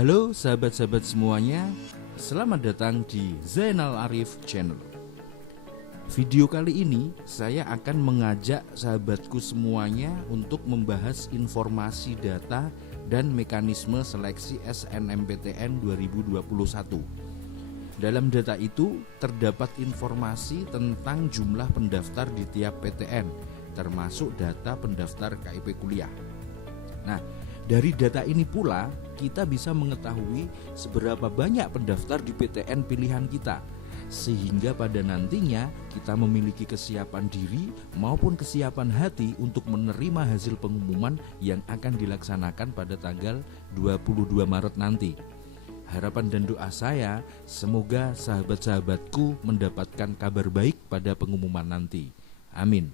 Halo sahabat-sahabat semuanya, selamat datang di Zainal Arif Channel. Video kali ini saya akan mengajak sahabatku semuanya untuk membahas informasi data dan mekanisme seleksi SNMPTN 2021. Dalam data itu terdapat informasi tentang jumlah pendaftar di tiap PTN, termasuk data pendaftar KIP kuliah. Nah, dari data ini pula kita bisa mengetahui seberapa banyak pendaftar di PTN pilihan kita, sehingga pada nantinya kita memiliki kesiapan diri maupun kesiapan hati untuk menerima hasil pengumuman yang akan dilaksanakan pada tanggal 22 Maret nanti. Harapan dan doa saya semoga sahabat-sahabatku mendapatkan kabar baik pada pengumuman nanti. Amin.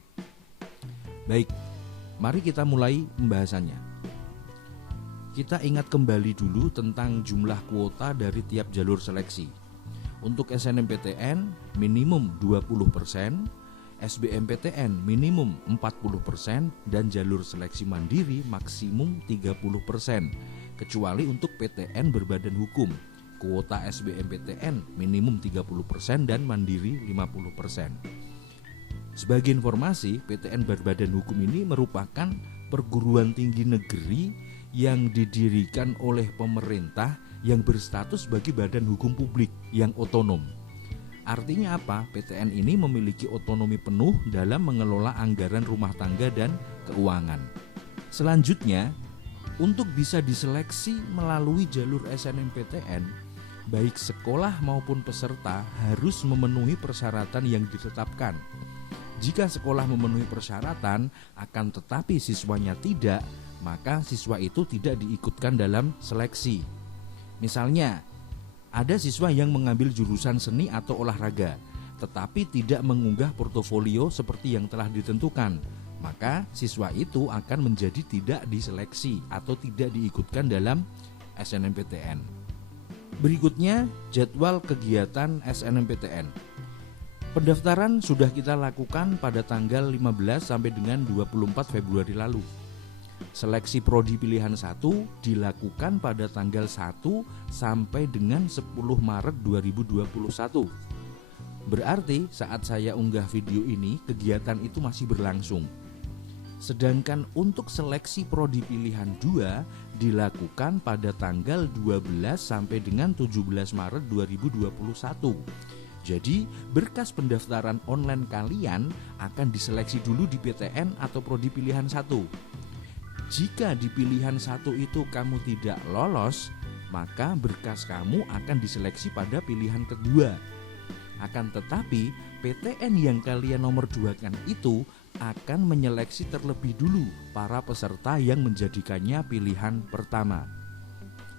Baik, mari kita mulai pembahasannya. Kita ingat kembali dulu tentang jumlah kuota dari tiap jalur seleksi. Untuk SNMPTN minimum 20%, SBMPTN minimum 40%, dan jalur seleksi mandiri maksimum 30%. Kecuali untuk PTN berbadan hukum, kuota SBMPTN minimum 30% dan mandiri 50%. Sebagai informasi, PTN berbadan hukum ini merupakan perguruan tinggi negeri yang didirikan oleh pemerintah yang berstatus sebagai badan hukum publik yang otonom. Artinya apa? PTN ini memiliki otonomi penuh dalam mengelola anggaran rumah tangga dan keuangan. Selanjutnya, untuk bisa diseleksi melalui jalur SNMPTN, baik sekolah maupun peserta harus memenuhi persyaratan yang ditetapkan. Jika sekolah memenuhi persyaratan, akan tetapi siswanya tidak, maka siswa itu tidak diikutkan dalam seleksi. Misalnya, ada siswa yang mengambil jurusan seni atau olahraga, tetapi tidak mengunggah portofolio seperti yang telah ditentukan, maka siswa itu akan menjadi tidak diseleksi atau tidak diikutkan dalam SNMPTN. Berikutnya, jadwal kegiatan SNMPTN. Pendaftaran sudah kita lakukan pada tanggal 15 sampai dengan 24 Februari lalu. Seleksi prodi pilihan 1 dilakukan pada tanggal 1 sampai dengan 10 Maret 2021. Berarti saat saya unggah video ini, kegiatan itu masih berlangsung. Sedangkan untuk seleksi prodi pilihan 2 dilakukan pada tanggal 12 sampai dengan 17 Maret 2021. Jadi, berkas pendaftaran online kalian akan diseleksi dulu di PTN atau prodi pilihan 1. Jika di pilihan 1 itu kamu tidak lolos, maka berkas kamu akan diseleksi pada pilihan kedua. Akan tetapi, PTN yang kalian nomor 2-kan itu akan menyeleksi terlebih dulu para peserta yang menjadikannya pilihan pertama.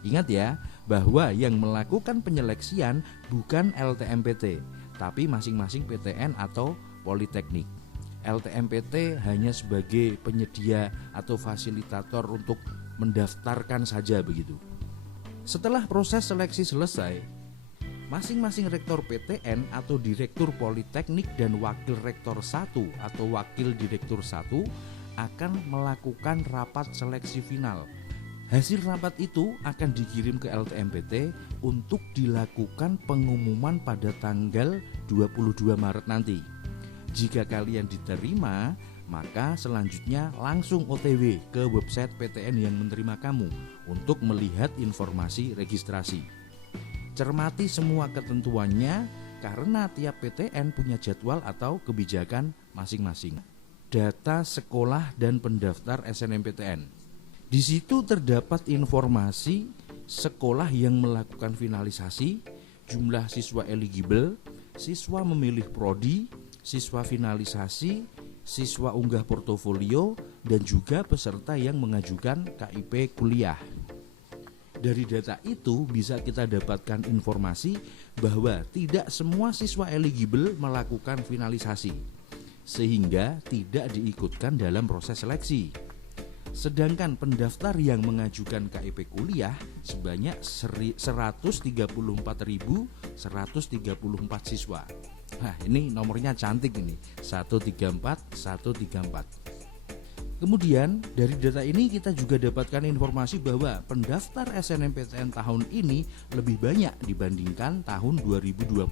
Ingat ya, bahwa yang melakukan penyeleksian bukan LTMPT, tapi masing-masing PTN atau Politeknik. LTMPT hanya sebagai penyedia atau fasilitator untuk mendaftarkan saja begitu. Setelah proses seleksi selesai, masing-masing rektor PTN atau direktur Politeknik dan wakil rektor 1 atau wakil direktur 1 akan melakukan rapat seleksi final. Hasil rapat itu akan dikirim ke LTMPT untuk dilakukan pengumuman pada tanggal 22 Maret nanti. Jika kalian diterima, maka selanjutnya langsung OTW ke website PTN yang menerima kamu untuk melihat informasi registrasi. Cermati semua ketentuannya karena tiap PTN punya jadwal atau kebijakan masing-masing. Data sekolah dan pendaftar SNMPTN. Di situ terdapat informasi sekolah yang melakukan finalisasi, jumlah siswa eligible, siswa memilih prodi, siswa finalisasi, siswa unggah portofolio, dan juga peserta yang mengajukan KIP kuliah. Dari data itu bisa kita dapatkan informasi bahwa tidak semua siswa eligible melakukan finalisasi, sehingga tidak diikutkan dalam proses seleksi. Sedangkan pendaftar yang mengajukan KIP kuliah sebanyak 134.134 siswa. Nah, ini nomornya cantik ini, 134. Kemudian dari data ini kita juga dapatkan informasi bahwa pendaftar SNMPTN tahun ini lebih banyak dibandingkan tahun 2020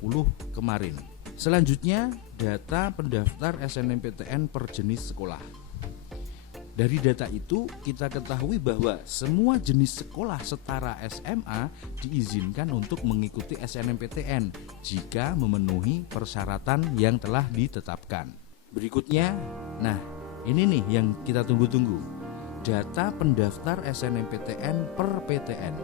kemarin. Selanjutnya data pendaftar SNMPTN per jenis sekolah. Dari data itu kita ketahui bahwa semua jenis sekolah setara SMA diizinkan untuk mengikuti SNMPTN jika memenuhi persyaratan yang telah ditetapkan. Berikutnya, ini nih yang kita tunggu-tunggu. Data pendaftar SNMPTN per PTN.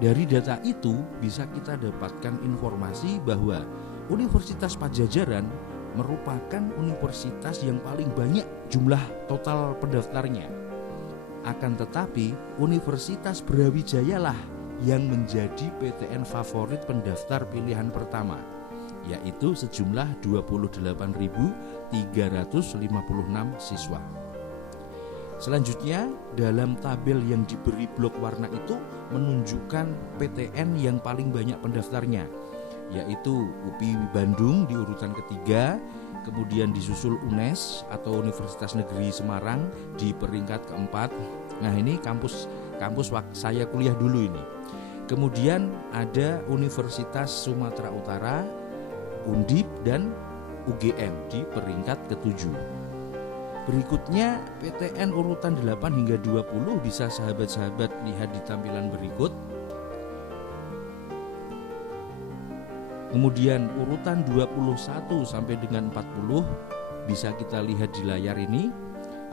Dari data itu bisa kita dapatkan informasi bahwa Universitas Padjadjaran merupakan universitas yang paling banyak jumlah total pendaftarnya. Akan tetapi Universitas Brawijaya lah yang menjadi PTN favorit pendaftar pilihan pertama, yaitu sejumlah 28.356 siswa. Selanjutnya, dalam tabel yang diberi blok warna itu menunjukkan PTN yang paling banyak pendaftarnya, yaitu UPI Bandung di urutan ketiga, kemudian disusul UNES atau Universitas Negeri Semarang di peringkat keempat. Nah, ini kampus saya kuliah dulu ini. Kemudian ada Universitas Sumatera Utara, Undip dan UGM di peringkat ke-7. Berikutnya PTN urutan 8 hingga 20 bisa sahabat-sahabat lihat di tampilan berikut. Kemudian urutan 21 sampai dengan 40 bisa kita lihat di layar ini.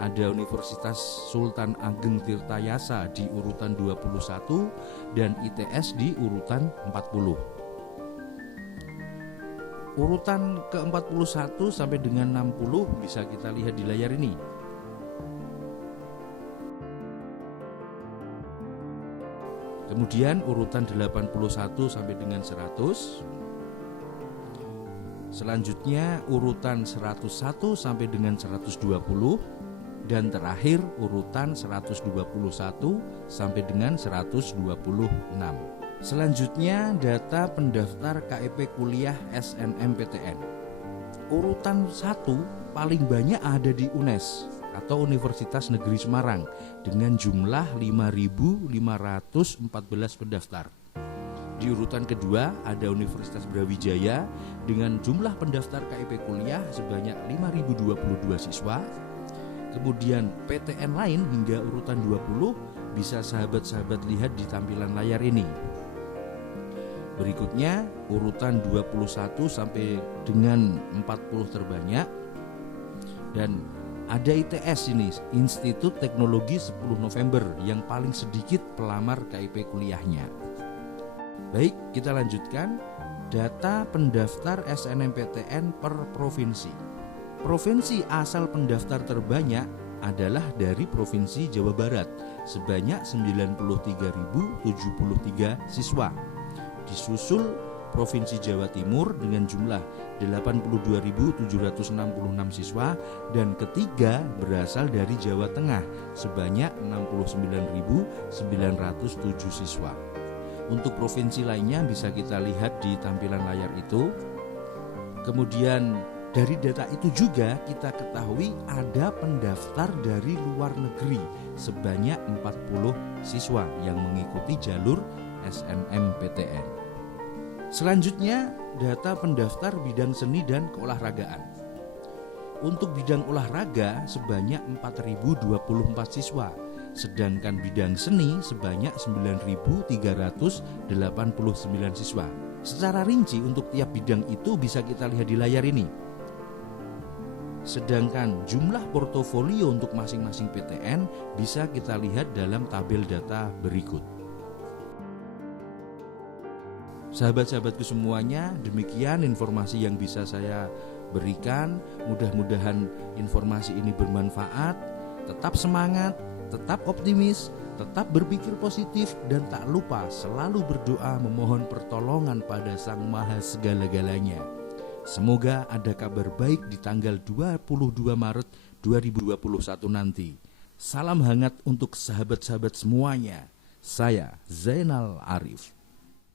Ada Universitas Sultan Ageng Tirtayasa di urutan 21 dan ITS di urutan 40. Urutan ke-41 sampai dengan 60 bisa kita lihat di layar ini. Kemudian urutan 81 sampai dengan 100. Selanjutnya urutan 101 sampai dengan 120 dan terakhir urutan 121 sampai dengan 126. Selanjutnya data pendaftar KIP kuliah SNMPTN. Urutan 1 paling banyak ada di UNES atau Universitas Negeri Semarang dengan jumlah 5.514 pendaftar. Di urutan kedua ada Universitas Brawijaya dengan jumlah pendaftar KIP kuliah sebanyak 5.022 siswa. Kemudian PTN lain hingga urutan 20 bisa sahabat-sahabat lihat di tampilan layar ini. Berikutnya urutan 21 sampai dengan 40 terbanyak. Dan ada ITS ini, Institut Teknologi 10 November yang paling sedikit pelamar KIP kuliahnya. Baik, kita lanjutkan data pendaftar SNMPTN per provinsi. Provinsi asal pendaftar terbanyak adalah dari Provinsi Jawa Barat sebanyak 93.073 siswa. Disusul Provinsi Jawa Timur dengan jumlah 82.766 siswa dan ketiga berasal dari Jawa Tengah sebanyak 69.907 siswa. Untuk provinsi lainnya bisa kita lihat di tampilan layar itu. Kemudian dari data itu juga kita ketahui ada pendaftar dari luar negeri sebanyak 40 siswa yang mengikuti jalur SNMPTN. Selanjutnya data pendaftar bidang seni dan keolahragaan. Untuk bidang olahraga sebanyak 4.024 siswa, sedangkan bidang seni sebanyak 9.389 siswa. Secara rinci untuk tiap bidang itu bisa kita lihat di layar ini. Sedangkan jumlah portofolio untuk masing-masing PTN bisa kita lihat dalam tabel data berikut. Sahabat-sahabatku semuanya, demikian informasi yang bisa saya berikan. Mudah-mudahan informasi ini bermanfaat. Tetap semangat, tetap optimis, tetap berpikir positif, dan tak lupa selalu berdoa memohon pertolongan pada Sang Maha Segala-galanya. Semoga ada kabar baik di tanggal 22 Maret 2021 nanti. Salam hangat untuk sahabat-sahabat semuanya. Saya Zainal Arif.